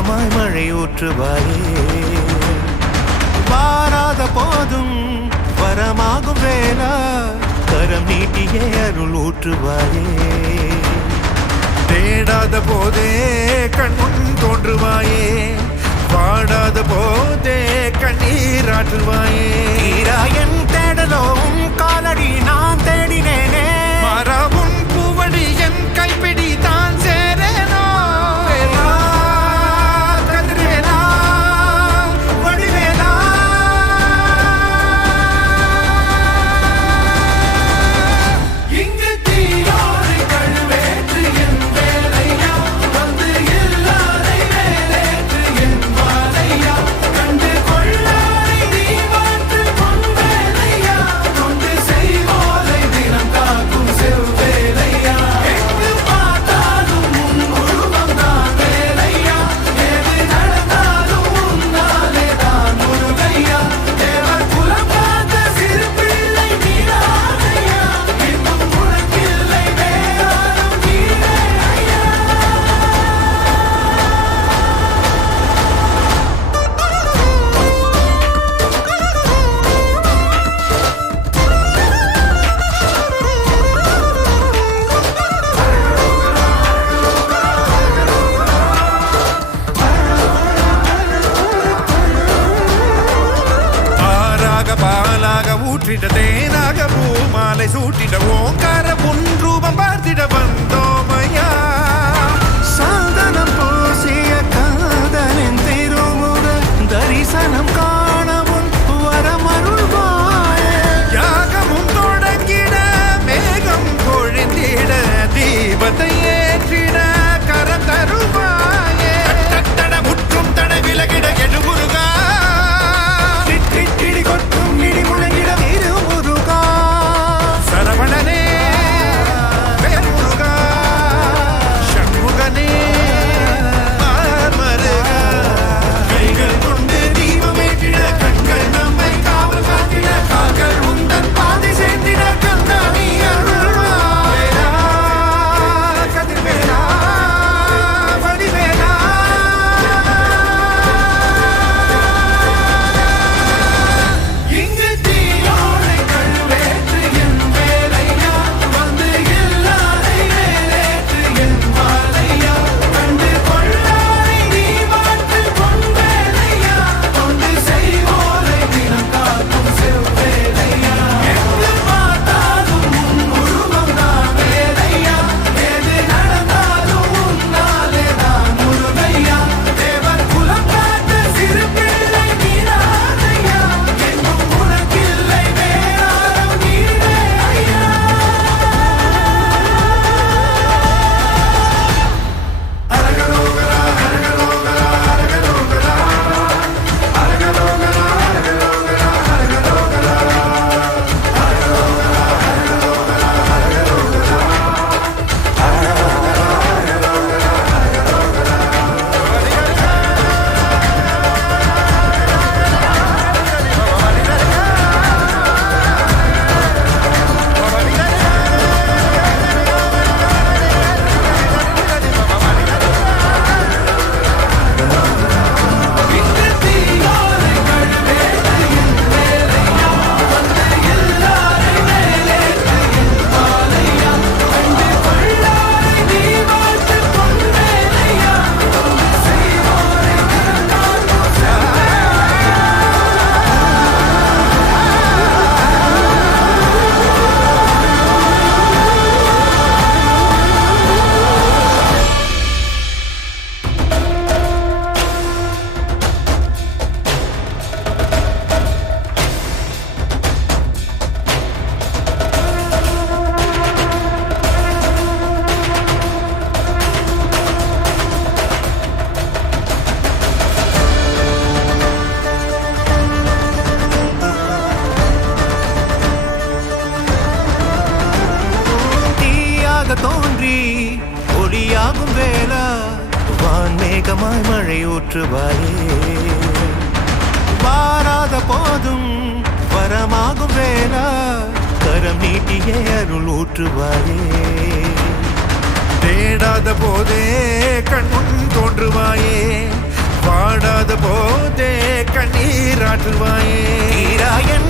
வான்மேகமாய் மழை ஊற்றுவாயே. வாராத போதும் வரமாகும் வேளா கரம் நீட்டியே அருள் ஊற்றுவாயே. தேடாத போதே கண்முன் தோன்றுவாயே, பாடாத போதே கண்ணீராற்றுவாயே. என் தேடலும் காலடி நான் தேடினேனே, மரபும் பூவடி என் கைப்பிடி தான் சேரேனோ. கதிர்வேலா வடிவேலா, இங்கு தீயோரை கழுவேற்று என் வேலையா, வந்து எல்லாரை வேலேற்று என் வாழையா, கண்டு கொள்ளாரை நீ மாற்று பொன் வேலையா, கொண்டு செய்வோரை தினம் காக்கும் செவ்வேலையா. எங்கு பார்த்தாலும் உன் உருவம் தான் வேலையா, எது நடந்தாலும் உன்னாலே தான் முருகையா. தேவர் குலம் காத்த சிறு பிள்ளை நீராதையா, இன்னும் உனக்கில்லை வேறாரும் நீரே ஐயா. ஆறாக பாலாக ஊற்றிட தேனாக பூமாலை சூட்டிட ஓங்கார உன் ரூபம் பார்த்திட வந்தோமையா. சாதனம் பூசிய காதலின் திருமுக தரிசனம் காணவும் வரமருள்வாயே. யாகமும் தொடங்கிட மேகம் பொழிந்திட தீபத்தை ஏற்றிட கரம் தருவாயே. தட முற்றும் தட விலகிட எழுமுருகா. இடி கொட்டும் இடி முழங்கிட திருமுருகா. சரவணனே வேல்முருகா, சண்முகனே மாமருகா. கைகள் கொண்டு தீபமேற்றிட கண்கள் நம்மை காவல் காத்திட கால்கள் உந்தன் பாதை சேர்த்திட கண்ணாடி அருள்வாய். கதிர்வேலா வடிவேலா. இங்கு தீயோரை கழுவேற்று என் வேலையா, வந்து எல்லாரை வேலேற்று என் வாழையா, கண்டு கொள்ளாரை நீ மாற்று பொன் வேலையா, கொண்டு செய்வோரை தினம் காக்கும் செவ்வேலையா. எங்கு பார்த்தாலும் உன் உருவம் தான் வேலையா, எது நடந்தாலும் உன்னாலே தான் முருகையா. தேவர் குலம் காத்த சிறு பிள்ளை நீராதையா, இன்னும் உனக்கில்லை வேறாரும் நீரே ஐயா. இங்கு தீயோரை கழுவேற்று என் வேலையா, வந்து எல்லாரை வேலேற்று என் வாழையா, கண்டு கொள்ளாரை நீ மாற்று பொன் வேலையா, கொண்டு செய்வோரை தினம் காக்கும் செவ்வேலையா. தீயாக தோன்றி ஒளியாகும் வேளா வான்மேகமாய் மழை ஊற்றுவாயே. வாராத போதும் வரமாகும் வேளா கரம் நீட்டியே அருள் ஊற்றுவாயே. தேடாத போதே கண்முன் தோன்றுவாயே, காட்டுவாயே தீராயன்